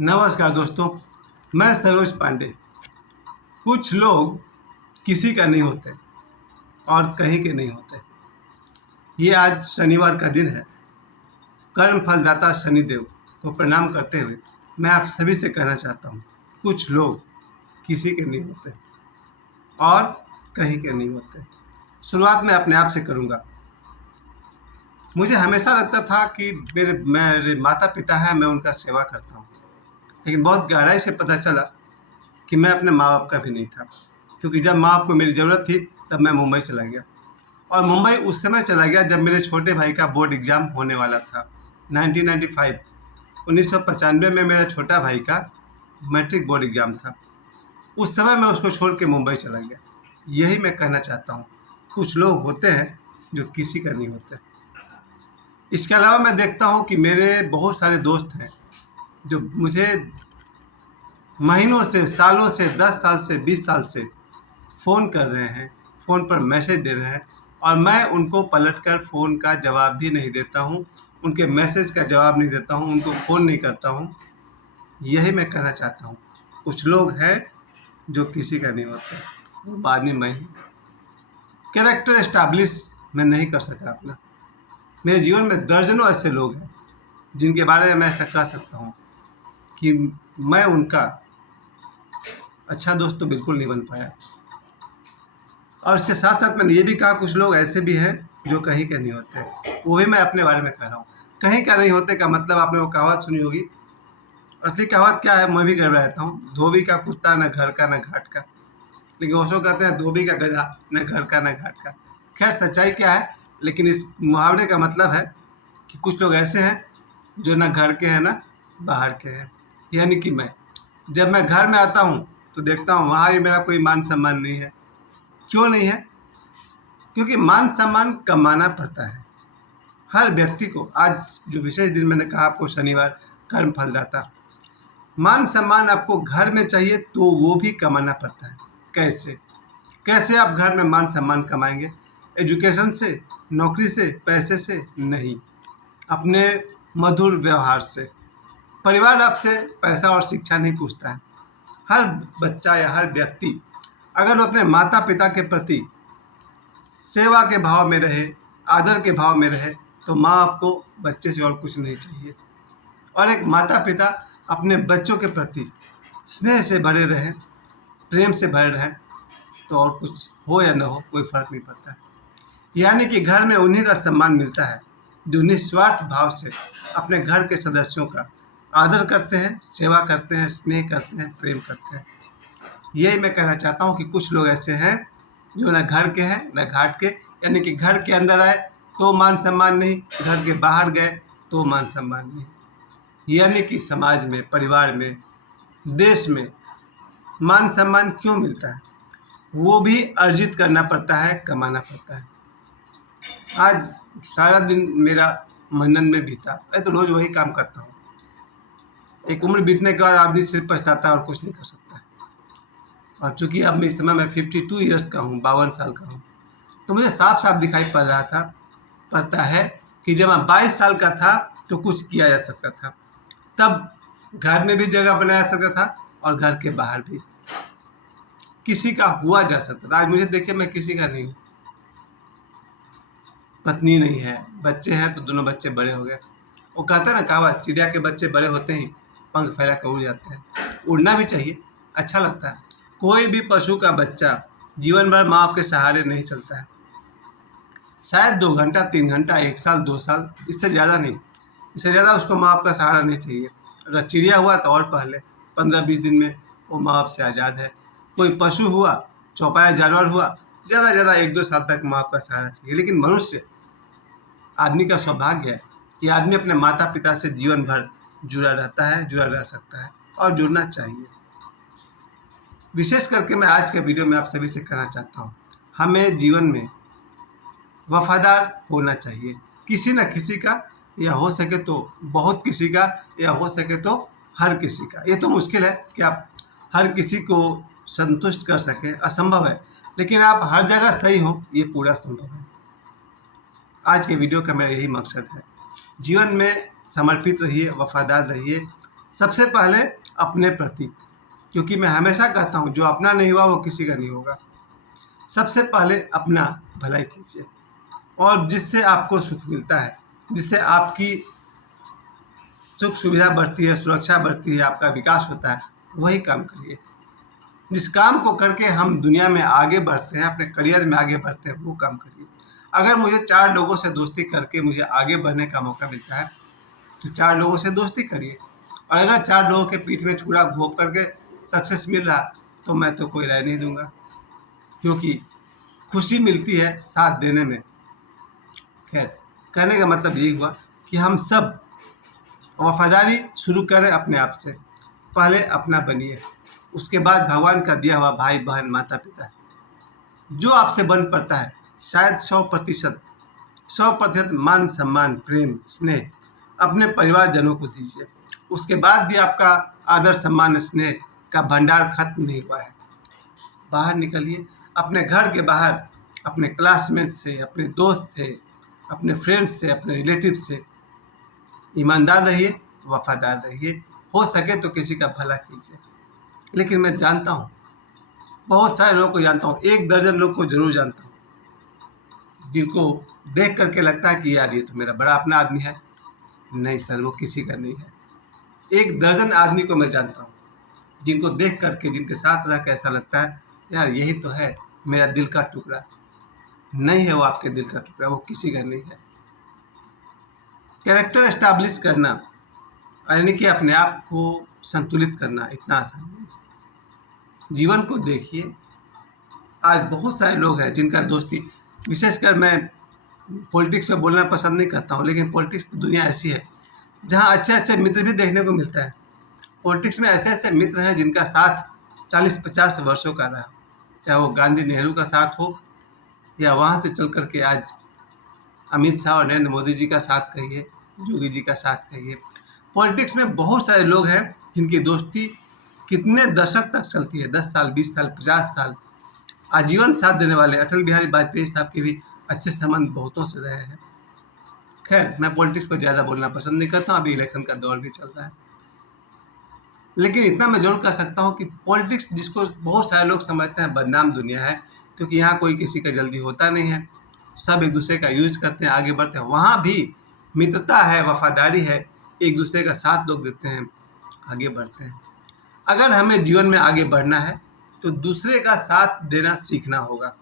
नमस्कार दोस्तों, मैं सरोज पांडे। कुछ लोग किसी का नहीं होते और कहीं के नहीं होते। ये आज शनिवार का दिन है। कर्म फलदाता शनिदेव को प्रणाम करते हुए मैं आप सभी से कहना चाहता हूँ, कुछ लोग किसी के नहीं होते और कहीं के नहीं होते। शुरुआत मैं अपने आप से करूँगा। मुझे हमेशा लगता था कि मेरे माता पिता हैं, मैं उनका सेवा करता हूँ, लेकिन बहुत गहराई से पता चला कि मैं अपने माँ बाप का भी नहीं था, क्योंकि जब माँ बाप को मेरी ज़रूरत थी तब मैं मुंबई चला गया। और मुंबई उस समय चला गया जब मेरे छोटे भाई का बोर्ड एग्ज़ाम होने वाला था। 1995 में मेरा छोटा भाई का मैट्रिक बोर्ड एग्ज़ाम था। उस समय मैं उसको छोड़ के मुंबई चला गया। यही मैं कहना चाहता हूँ, कुछ लोग होते हैं जो किसी का नहीं होते। इसके अलावा मैं देखता हूँ कि मेरे बहुत सारे दोस्त हैं जो मुझे महीनों से, सालों से, 10 साल से, 20 साल से फ़ोन कर रहे हैं, फ़ोन पर मैसेज दे रहे हैं और मैं उनको पलटकर फ़ोन का जवाब भी नहीं देता हूँ, उनके मैसेज का जवाब नहीं देता हूँ, उनको फ़ोन नहीं करता हूँ। यही मैं कहना चाहता हूँ, कुछ लोग हैं जो किसी का नहीं होते। वो बाद में मैं कैरेक्टर एस्टैब्लिश मैं नहीं कर सका अपना। मेरे जीवन में दर्जनों ऐसे लोग हैं जिनके बारे में मैं ऐसा कह सकता हूँ कि मैं उनका अच्छा दोस्त तो बिल्कुल नहीं बन पाया। और इसके साथ साथ मैंने ये भी कहा, कुछ लोग ऐसे भी हैं जो कहीं के नहीं होते। वो भी मैं अपने बारे में कह रहा हूँ। कहीं का नहीं होते का मतलब आपने वो कहावत सुनी होगी। असली कहावत क्या है, मैं भी कर रहता हूँ, धोबी का कुत्ता न घर का न घाट का। लेकिन वो कहते हैं धोबी का गधा न घर का न घाट का। खैर सच्चाई क्या है, लेकिन इस मुहावरे का मतलब है कि कुछ लोग ऐसे हैं जो ना घर के हैं ना बाहर के हैं। यानी कि जब मैं घर में आता हूँ तो देखता हूँ वहाँ भी मेरा कोई मान सम्मान नहीं है। क्यों नहीं है? क्योंकि मान सम्मान कमाना पड़ता है हर व्यक्ति को। आज जो विशेष दिन मैंने कहा आपको, शनिवार, कर्म फलदाता, मान सम्मान आपको घर में चाहिए तो वो भी कमाना पड़ता है। कैसे आप घर में मान सम्मान कमाएंगे? एजुकेशन से, नौकरी से, पैसे से नहीं, अपने मधुर व्यवहार से। परिवार आपसे पैसा और शिक्षा नहीं पूछता है। हर बच्चा या हर व्यक्ति अगर वो अपने माता पिता के प्रति सेवा के भाव में रहे, आदर के भाव में रहे, तो माँ बाप को बच्चे से और कुछ नहीं चाहिए। और एक माता पिता अपने बच्चों के प्रति स्नेह से भरे रहें, प्रेम से भरे रहें, तो और कुछ हो या न हो कोई फर्क नहीं पड़ता है। यानी कि घर में उन्हीं का सम्मान मिलता है जो निस्वार्थ भाव से अपने घर के सदस्यों का आदर करते हैं, सेवा करते हैं, स्नेह करते हैं, प्रेम करते हैं। यही मैं कहना चाहता हूँ कि कुछ लोग ऐसे हैं जो न घर के हैं न घाट के। यानी कि घर के अंदर आए तो मान सम्मान नहीं, घर के बाहर गए तो मान सम्मान नहीं। यानी कि समाज में, परिवार में, देश में मान सम्मान क्यों मिलता है? वो भी अर्जित करना पड़ता है, कमाना पड़ता है। आज सारा दिन मेरा मनन में बीता, मैं तो रोज़ वही काम करता हूँ। एक उम्र बीतने के बाद आदमी सिर्फ पछताता है और कुछ नहीं कर सकता। और चूँकि अब इस समय मैं 52 ईयर्स का हूँ, 52 साल का हूँ, तो मुझे साफ साफ दिखाई पड़ता है कि जब मैं 22 साल का था तो कुछ किया जा सकता था। तब घर में भी जगह बनाया जा सकता था और घर के बाहर भी किसी का हुआ जा सकता था। आज मुझे देखिए, मैं किसी का नहीं हूँ। पत्नी नहीं है, बच्चे हैं तो दोनों बच्चे बड़े हो गए। वो कहता है ना कहावत, चिड़िया के बच्चे बड़े होते ही पंख फैला कर उड़ जाते हैं। उड़ना भी चाहिए, अच्छा लगता है। कोई भी पशु का बच्चा जीवन भर माँ बाप के सहारे नहीं चलता है। शायद 2 घंटा, 3 घंटा, 1 साल, 2 साल, इससे ज़्यादा नहीं। इससे ज़्यादा उसको माँ बाप का सहारा नहीं चाहिए। अगर चिड़िया हुआ तो और पहले 15-20 दिन में वो माँ बाप से आज़ाद है। कोई पशु हुआ, चौपाया जानवर हुआ, ज़्यादा से ज़्यादा 1-2 साल तक माँ बाप का सहारा चाहिए। लेकिन मनुष्य, आदमी का सौभाग्य है कि आदमी अपने माता पिता से जीवन भर जुड़ा रहता है, जुड़ा रह सकता है और जुड़ना चाहिए। विशेष करके मैं आज के वीडियो में आप सभी से कहना चाहता हूँ, हमें जीवन में वफादार होना चाहिए, किसी न किसी का, या हो सके तो बहुत किसी का, या हो सके तो हर किसी का। ये तो मुश्किल है कि आप हर किसी को संतुष्ट कर सकें, असंभव है। लेकिन आप हर जगह सही हो, ये पूरा संभव है। आज के वीडियो का मेरा यही मकसद है। जीवन में समर्पित रहिए, वफादार रहिए सबसे पहले अपने प्रति, क्योंकि मैं हमेशा कहता हूँ जो अपना नहीं हुआ वो किसी का नहीं होगा। सबसे पहले अपना भलाई कीजिए, और जिससे आपको सुख मिलता है, जिससे आपकी सुख सुविधा बढ़ती है, सुरक्षा बढ़ती है, आपका विकास होता है, वही काम करिए। जिस काम को करके हम दुनिया में आगे बढ़ते हैं, अपने करियर में आगे बढ़ते हैं, वो काम करिए। अगर मुझे 4 लोगों से दोस्ती करके मुझे आगे बढ़ने का मौका मिलता है तो 4 लोगों से दोस्ती करिए। और अगर 4 लोगों के पीठ में छुरा घोंप करके सक्सेस मिल रहा तो मैं तो कोई राय नहीं दूंगा, क्योंकि खुशी मिलती है साथ देने में। खैर, कहने का मतलब यही हुआ कि हम सब वफादारी शुरू करें अपने आप से। पहले अपना बनिए, उसके बाद भगवान का दिया हुआ भाई बहन माता पिता जो आपसे बन पड़ता है, शायद 100% मान सम्मान प्रेम स्नेह अपने परिवारजनों को दीजिए। उसके बाद भी आपका आदर सम्मान स्नेह का भंडार खत्म नहीं हुआ है। बाहर निकलिए, अपने घर के बाहर अपने क्लासमेट से, अपने दोस्त से, अपने फ्रेंड्स से, अपने रिलेटिव से ईमानदार रहिए, वफादार रहिए। हो सके तो किसी का भला कीजिए। लेकिन मैं जानता हूँ, बहुत सारे लोगों को जानता हूँ, 1 दर्जन लोग को जरूर जानता हूँ जिनको देख करके लगता है कि यार ये तो मेरा बड़ा अपना आदमी है। नहीं सर, वो किसी का नहीं है। 1 दर्जन आदमी को मैं जानता हूँ जिनको देख करके, जिनके साथ रह कर ऐसा लगता है यार यही तो है मेरा दिल का टुकड़ा। नहीं है वो आपके दिल का टुकड़ा, वो किसी का नहीं है। कैरेक्टर एस्टैब्लिश करना यानी कि अपने आप को संतुलित करना इतना आसान नहीं है। जीवन को देखिए, आज बहुत सारे लोग हैं जिनका दोस्ती, विशेषकर मैं पॉलिटिक्स में बोलना पसंद नहीं करता हूँ, लेकिन पॉलिटिक्स की दुनिया ऐसी है जहाँ अच्छे अच्छे मित्र भी देखने को मिलता है। पॉलिटिक्स में ऐसे ऐसे मित्र हैं जिनका साथ 40-50 वर्षों का रहा, चाहे वो गांधी नेहरू का साथ हो या वहाँ से चल करके आज अमित शाह और नरेंद्र मोदी जी का साथ कहिए, योगी जी का साथ कहिए। पॉलिटिक्स में बहुत सारे लोग हैं जिनकी दोस्ती कितने दशक तक चलती है, 10 साल, 20 साल, 50 साल, आजीवन साथ देने वाले। अटल बिहारी वाजपेयी साहब के भी अच्छे संबंध बहुतों से रहे हैं। खैर, मैं पॉलिटिक्स पर ज़्यादा बोलना पसंद नहीं करता हूँ, अभी इलेक्शन का दौर भी चल रहा है। लेकिन इतना मैं जरूर कह सकता हूँ कि पॉलिटिक्स, जिसको बहुत सारे लोग समझते हैं बदनाम दुनिया है, क्योंकि यहाँ कोई किसी का जल्दी होता नहीं है, सब एक दूसरे का यूज करते हैं, आगे बढ़ते हैं। वहाँ भी मित्रता है, वफादारी है, एक दूसरे का साथ लोग देते हैं, आगे बढ़ते हैं। अगर हमें जीवन में आगे बढ़ना है तो दूसरे का साथ देना सीखना होगा।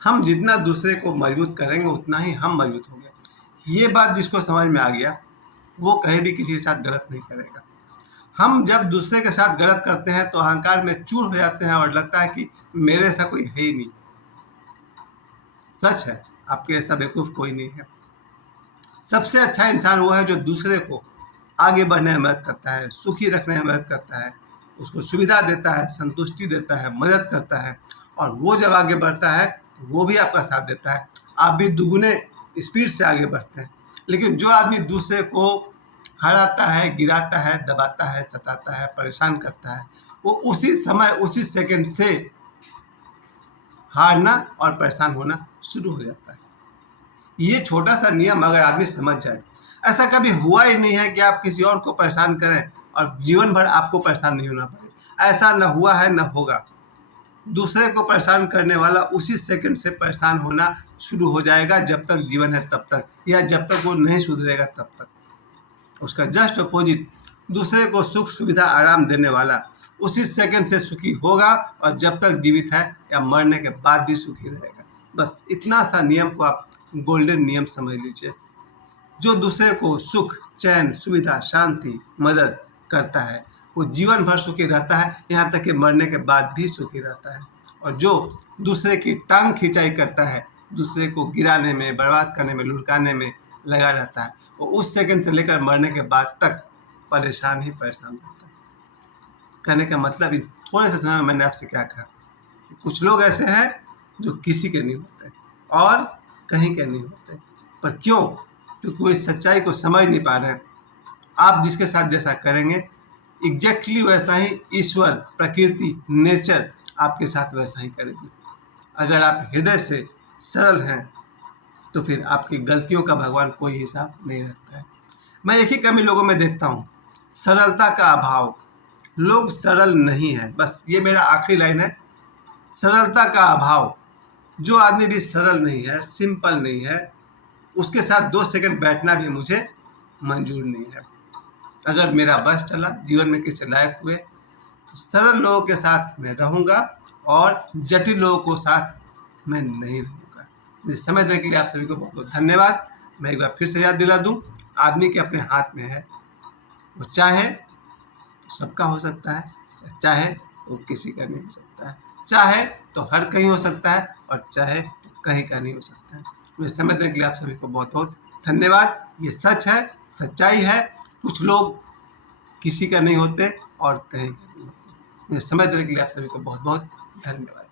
हम जितना दूसरे को मजबूत करेंगे उतना ही हम मजबूत होंगे। ये बात जिसको समझ में आ गया वो कहीं भी किसी के साथ गलत नहीं करेगा। हम जब दूसरे के साथ गलत करते हैं तो अहंकार में चूर हो जाते हैं और लगता है कि मेरे ऐसा कोई है ही नहीं। सच है, आपके ऐसा बेवकूफ़ कोई नहीं है। सबसे अच्छा इंसान वो है जो दूसरे को आगे बढ़ने में मदद करता है, सुखी रखने में मदद करता है, उसको सुविधा देता है, संतुष्टि देता है, मदद करता है। और वो जब आगे बढ़ता है तो वो भी आपका साथ देता है, आप भी दुगुने स्पीड से आगे बढ़ते हैं। लेकिन जो आदमी दूसरे को हराता है, गिराता है, दबाता है, सताता है, परेशान करता है, वो उसी समय, उसी सेकंड से हारना और परेशान होना शुरू हो जाता है। ये छोटा सा नियम अगर आदमी समझ जाए, ऐसा कभी हुआ ही नहीं है कि आप किसी और को परेशान करें और जीवन भर आपको परेशान नहीं होना पड़े। ऐसा न हुआ है, न होगा। दूसरे को परेशान करने वाला उसी सेकंड से परेशान होना शुरू हो जाएगा, जब तक जीवन है तब तक, या जब तक वो नहीं सुधरेगा तब तक। उसका जस्ट अपोजिट, दूसरे को सुख सुविधा आराम देने वाला उसी सेकंड से सुखी होगा और जब तक जीवित है या मरने के बाद भी सुखी रहेगा। बस इतना सा नियम को आप गोल्डन नियम समझ लीजिए। जो दूसरे को सुख, चैन, सुविधा, शांति, मदद करता है वो जीवन भर सुखी रहता है, यहाँ तक कि मरने के बाद भी सुखी रहता है। और जो दूसरे की टांग खिंचाई करता है, दूसरे को गिराने में, बर्बाद करने में, लुढ़काने में लगा रहता है, वो उस सेकंड से लेकर मरने के बाद तक परेशान ही परेशान रहता है। कहने का मतलब थोड़े से समय में मैंने आपसे क्या कहा कि कुछ लोग ऐसे हैं जो किसी के नहीं होते और कहीं के नहीं होते। पर क्यों? क्योंकि वो इस सच्चाई को समझ नहीं पा रहे हैं। आप जिसके साथ जैसा करेंगे एग्जैक्टली वैसा ही ईश्वर, प्रकृति, नेचर आपके साथ वैसा ही करेगी। अगर आप हृदय से सरल हैं तो फिर आपकी गलतियों का भगवान कोई हिसाब नहीं रखता है। मैं एक ही कमी लोगों में देखता हूँ सरलता का अभाव, लोग सरल नहीं है, बस ये मेरा आखिरी लाइन है। सरलता का अभाव, जो आदमी भी सरल नहीं है, सिंपल नहीं है, उसके साथ 2 सेकंड बैठना भी मुझे मंजूर नहीं है। अगर मेरा बस चला, जीवन में किसी लायक हुए, तो सरल लोगों के साथ मैं रहूँगा और जटिल लोगों को साथ मैं नहीं रहूँगा। मुझे समय देने के लिए आप सभी को बहुत बहुत धन्यवाद। मैं एक बार फिर से याद दिला दूँ, आदमी के अपने हाथ में है, वो चाहे तो सबका हो सकता है, चाहे तो किसी का नहीं हो सकता है, चाहे तो हर कहीं हो सकता है और चाहे तो कहीं का नहीं हो सकता है। मुझे समय देने के लिए आप सभी को बहुत बहुत धन्यवाद। ये सच है, सच्चाई है, कुछ लोग किसी का नहीं होते और कहीं का नहीं होते। मुझे समय देने के लिए आप सभी को बहुत बहुत धन्यवाद।